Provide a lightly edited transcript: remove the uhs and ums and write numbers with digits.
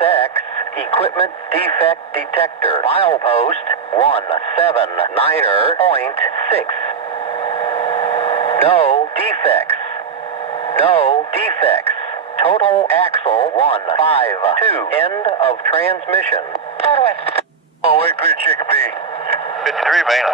SX, equipment defect detector. Milepost 179.6. No defects. No defects. Total axle 152. End of transmission. Oh, wait for your chicken B. 53 main.